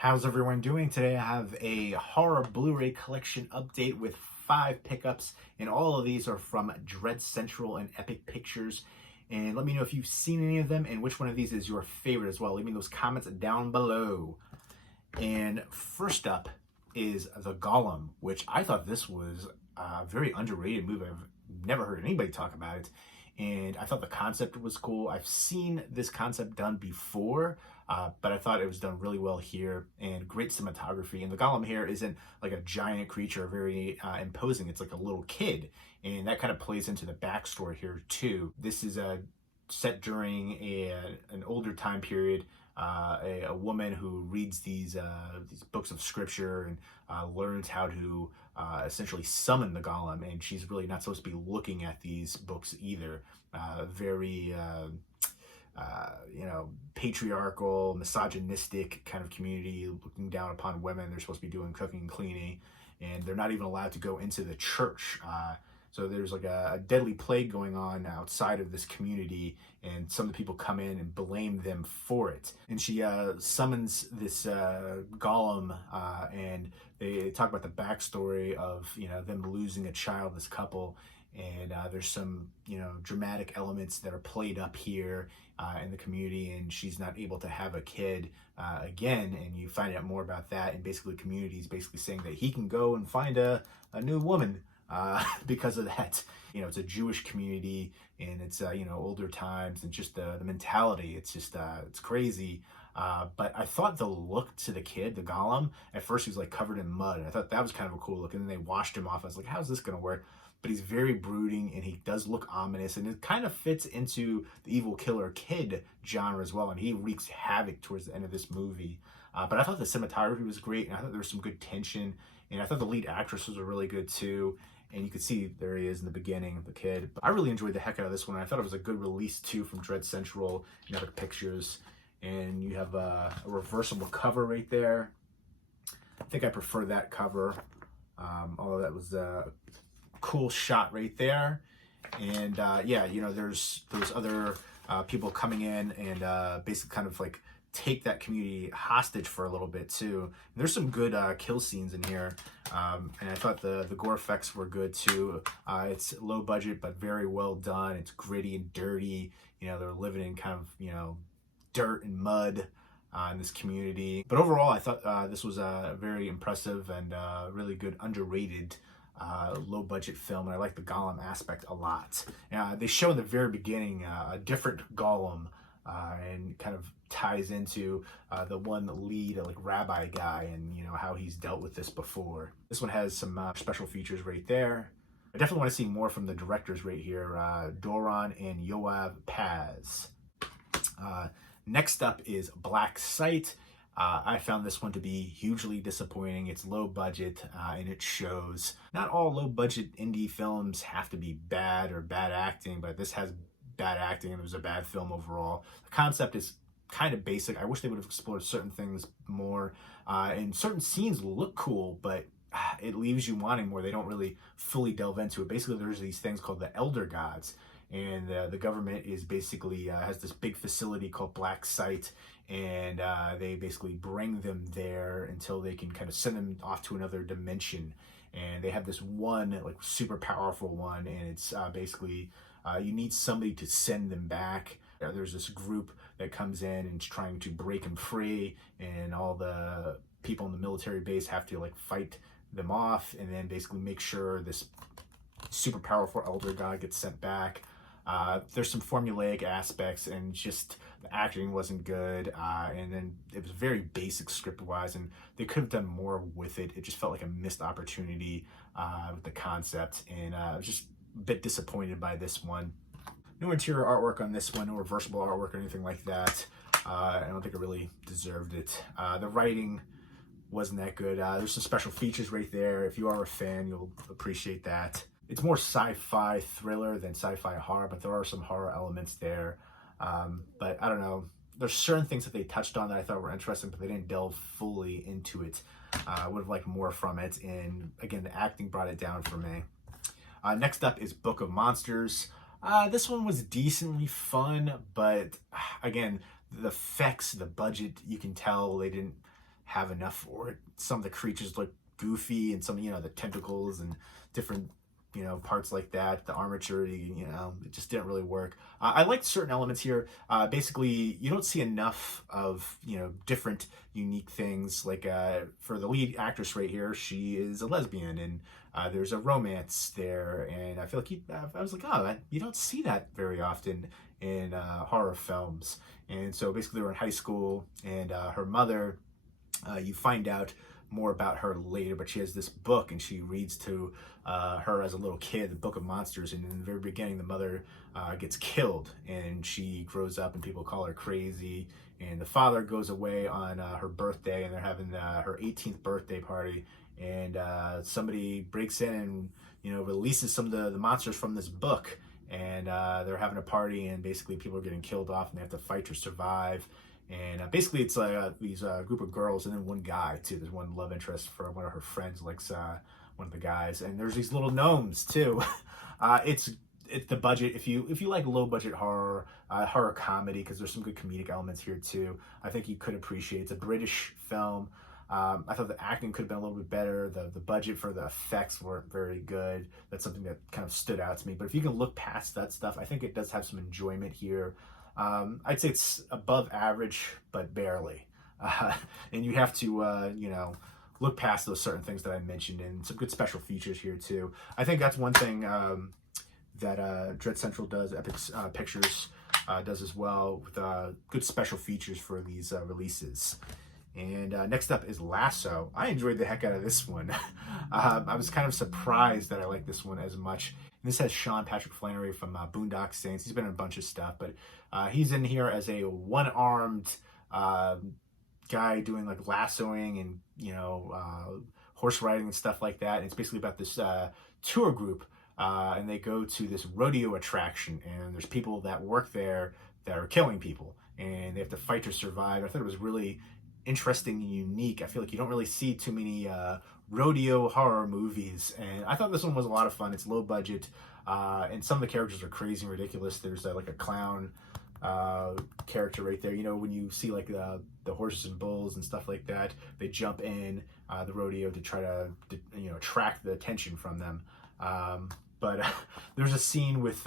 How's everyone doing today? I have a horror Blu-ray collection update with 5 pickups, and all of these are from Dread Central and Epic Pictures. And let me know if you've seen any of them and which one of these is your favorite as well. Leave me those comments down below. And first up is The Golem, which I thought this was a very underrated movie. I've never heard anybody talk about it. And I thought the concept was cool. I've seen this concept done before, but I thought it was done really well here, and great cinematography. And the Golem here isn't like a giant creature, very imposing. It's like a little kid, and that kind of plays into the backstory here too. This is set during an older time period. A woman who reads these books of scripture and learns how to essentially summon the golem, and she's really not supposed to be looking at these books either. Very patriarchal, misogynistic kind of community, looking down upon women. They're supposed to be doing cooking and cleaning, and they're not even allowed to go into the church. So there's like a deadly plague going on outside of this community, and some of the people come in and blame them for it. And she summons this golem, and they talk about the backstory of them losing a child, this couple. And there's some dramatic elements that are played up here in the community, and she's not able to have a kid again, and you find out more about that. And basically the community is basically saying that he can go and find a new woman because of that. It's a Jewish community, and it's older times, and just the mentality, it's just it's crazy. But I thought the look to the kid, the golem, at first he was like covered in mud, and I thought that was kind of a cool look, and then they washed him off. I was like, how's this gonna work? But he's very brooding, and he does look ominous, and it kind of fits into the evil killer kid genre as well, and he wreaks havoc towards the end of this movie. But I thought the cinematography was great, and I thought there was some good tension, and I thought the lead actress was really good too. And you could see there he is in the beginning, the kid. But I really enjoyed the heck out of this one. I thought it was a good release too from Dread Central and Epic Pictures. And you have a reversible cover right there. I think I prefer that cover, although that was a cool shot right there. And there's those other people coming in and basically kind of like take that community hostage for a little bit too. And there's some good kill scenes in here, and I thought the gore effects were good too. It's low budget but very well done. It's gritty and dirty. They're living in kind of dirt and mud in this community. But overall, I thought this was a very impressive and really good, underrated low budget film, and I like the golem aspect a lot. They show in the very beginning a different golem, and kind of ties into the one lead like rabbi guy, and how he's dealt with this before. This one has some special features right there. I definitely want to see more from the directors right here, Doron and Yoav Paz. Next up is Black Site. I found this one to be hugely disappointing. It's low budget, and it shows. Not all low budget indie films have to be bad or bad acting, but this has bad acting, and it was a bad film overall. The concept is kind of basic. I wish they would have explored certain things more, and certain scenes look cool, but it leaves you wanting more. They don't really fully delve into it. Basically, there's these things called the Elder Gods, and the government is basically has this big facility called Black Site, and they basically bring them there until they can kind of send them off to another dimension. And they have this one like super powerful one, and it's basically you need somebody to send them back. There's this group that comes in and is trying to break them free, and all the people in the military base have to like fight them off, and then basically make sure this super powerful elder god gets sent back. There's some formulaic aspects, and just the acting wasn't good, and then it was very basic script-wise, and they could have done more with it. It just felt like a missed opportunity with the concept, and I was just a bit disappointed by this one. No interior artwork on this one, no reversible artwork or anything like that. I don't think it really deserved it. The writing wasn't that good. There's some special features right there. If you are a fan, you'll appreciate that. It's more sci-fi thriller than sci-fi horror, but there are some horror elements there. But I don't know. There's certain things that they touched on that I thought were interesting, but they didn't delve fully into it. I would have liked more from it, and again, the acting brought it down for me. Next up is Book of Monsters. This one was decently fun, but again, the effects, the budget, you can tell they didn't have enough for it. Some of the creatures look goofy, and some, the tentacles and different, parts like that, the armature, it just didn't really work. I liked certain elements here. Basically, you don't see enough of, different unique things. Like for the lead actress right here, she is a lesbian, and there's a romance there. And I feel like I was like, oh, you don't see that very often in horror films. And so basically, they were in high school, and her mother, you find out more about her later, but she has this book, and she reads to her as a little kid, the Book of Monsters, and in the very beginning the mother gets killed, and she grows up and people call her crazy, and the father goes away on her birthday, and they're having her 18th birthday party, and somebody breaks in and releases some of the monsters from this book, and they're having a party, and basically people are getting killed off, and they have to fight to survive. And basically, it's like these group of girls, and then one guy too. There's one love interest for one of her friends, likes one of the guys, and there's these little gnomes too. It's the budget. If you like low budget horror, horror comedy, because there's some good comedic elements here too. I think you could appreciate. It's a British film. I thought the acting could have been a little bit better. The budget for the effects weren't very good. That's something that kind of stood out to me. But if you can look past that stuff, I think it does have some enjoyment here. I'd say it's above average, but barely. And you have to, look past those certain things that I mentioned, and some good special features here too. I think that's one thing that Dread Central does, Epic Pictures does as well, with good special features for these releases. And next up is Lasso. I enjoyed the heck out of this one. I was kind of surprised that I liked this one as much. And this has Sean Patrick Flanery from Boondock Saints. He's been in a bunch of stuff, but he's in here as a one-armed guy doing like lassoing and horse riding and stuff like that. And it's basically about this tour group, and they go to this rodeo attraction, and there's people that work there that are killing people, and they have to fight to survive. I thought it was really interesting and unique. I feel like you don't really see too many rodeo horror movies, and I thought this one was a lot of fun. It's low budget, and some of the characters are crazy and ridiculous. There's like a clown character right there. When you see like the horses and bulls and stuff like that, they jump in the rodeo to try to attract the attention from them. But there's a scene with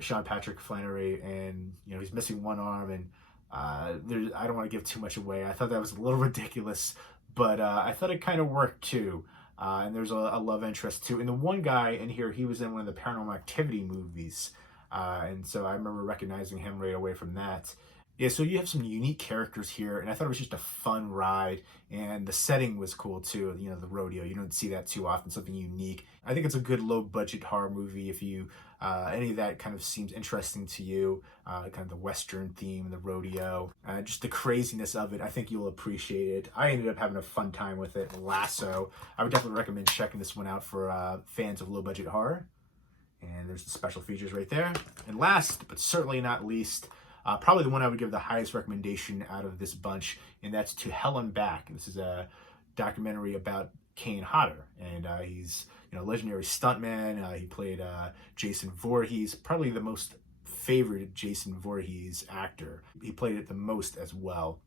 Sean Patrick Flanery, and he's missing one arm, and I don't want to give too much away. I thought that was a little ridiculous, but I thought it kind of worked too. And there's a love interest too. And the one guy in here, he was in one of the Paranormal Activity movies. And so I remember recognizing him right away from that. Yeah, so you have some unique characters here, and I thought it was just a fun ride, and the setting was cool too. The rodeo, you don't see that too often, something unique. I think it's a good low-budget horror movie if you, any of that kind of seems interesting to you, kind of the Western theme, the rodeo, just the craziness of it. I think you'll appreciate it. I ended up having a fun time with it. Lasso. I would definitely recommend checking this one out for fans of low-budget horror. And there's the special features right there. And last, but certainly not least, probably the one I would give the highest recommendation out of this bunch, and that's To Hell and Back. This is a documentary about Kane Hodder, and he's a legendary stuntman. He played Jason Voorhees, probably the most favorite Jason Voorhees actor. He played it the most as well.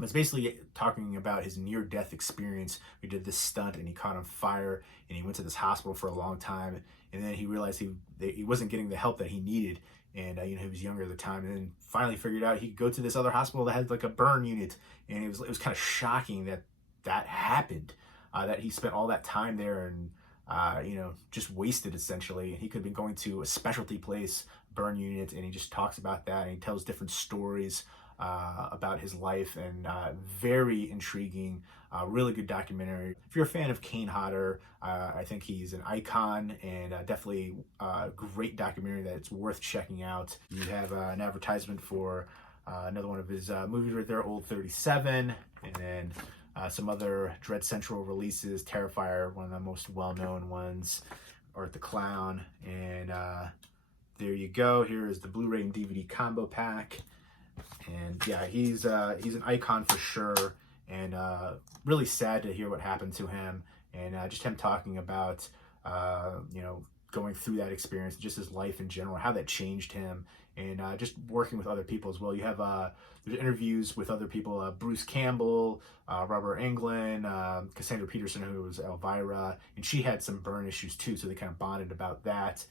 It's basically talking about his near-death experience. He did this stunt, and he caught on fire, and he went to this hospital for a long time, and then he realized he wasn't getting the help that he needed, and he was younger at the time, and then finally figured out he could go to this other hospital that had like a burn unit, and it was kind of shocking that happened, that he spent all that time there and just wasted essentially. He could have been going to a specialty place, burn unit, and he just talks about that, and he tells different stories about his life, and very intriguing, really good documentary. If you're a fan of Kane Hodder, I think he's an icon, and definitely a great documentary that it's worth checking out. You have an advertisement for another one of his movies right there, Old 37, and then some other Dread Central releases, Terrifier, one of the most well-known ones, Art the Clown, and there you go. Here is the Blu-ray and DVD combo pack. And yeah, he's an icon for sure, and really sad to hear what happened to him, and just him talking about going through that experience, just his life in general, how that changed him, and just working with other people as well. You have there's interviews with other people, Bruce Campbell, Robert Englund, Cassandra Peterson, who was Elvira, and she had some burn issues too, so they kind of bonded about that.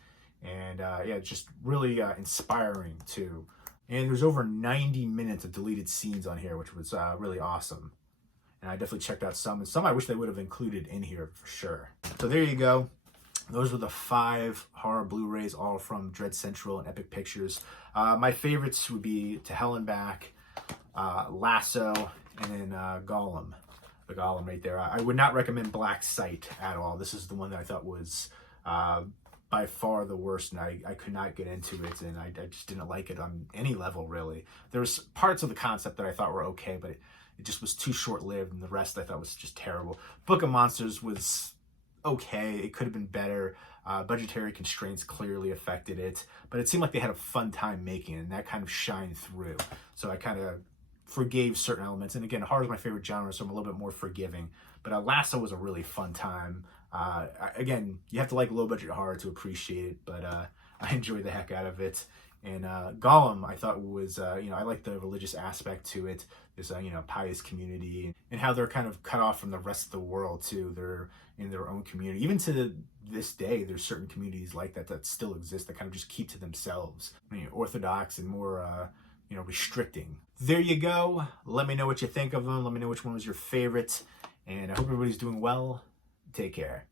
And yeah, it's just really inspiring too. And there's over 90 minutes of deleted scenes on here, which was really awesome. And I definitely checked out some, and some I wish they would have included in here for sure. So there you go. Those were the 5 horror Blu-rays, all from Dread Central and Epic Pictures. My favorites would be To Hell and Back, Lasso, and then Golem. The Golem right there. I would not recommend Black Sight at all. This is the one that I thought was by far the worst, and I could not get into it, and I just didn't like it on any level, really. There's parts of the concept that I thought were okay, but it just was too short-lived, and the rest I thought was just terrible. Book of Monsters was okay. It could have been better. Budgetary constraints clearly affected it, but it seemed like they had a fun time making it, and that kind of shined through. So I kind of forgave certain elements. And again, horror is my favorite genre, so I'm a little bit more forgiving. But Lasso was a really fun time. Again, you have to like low-budget horror to appreciate it, but I enjoyed the heck out of it. And Golem, I thought was, I like the religious aspect to it, this, pious community, and how they're kind of cut off from the rest of the world too. They're in their own community. Even to this day, there's certain communities like that still exist that kind of just keep to themselves. Orthodox and more, restricting. There you go. Let me know what you think of them. Let me know which one was your favorite. And I hope everybody's doing well. Take care.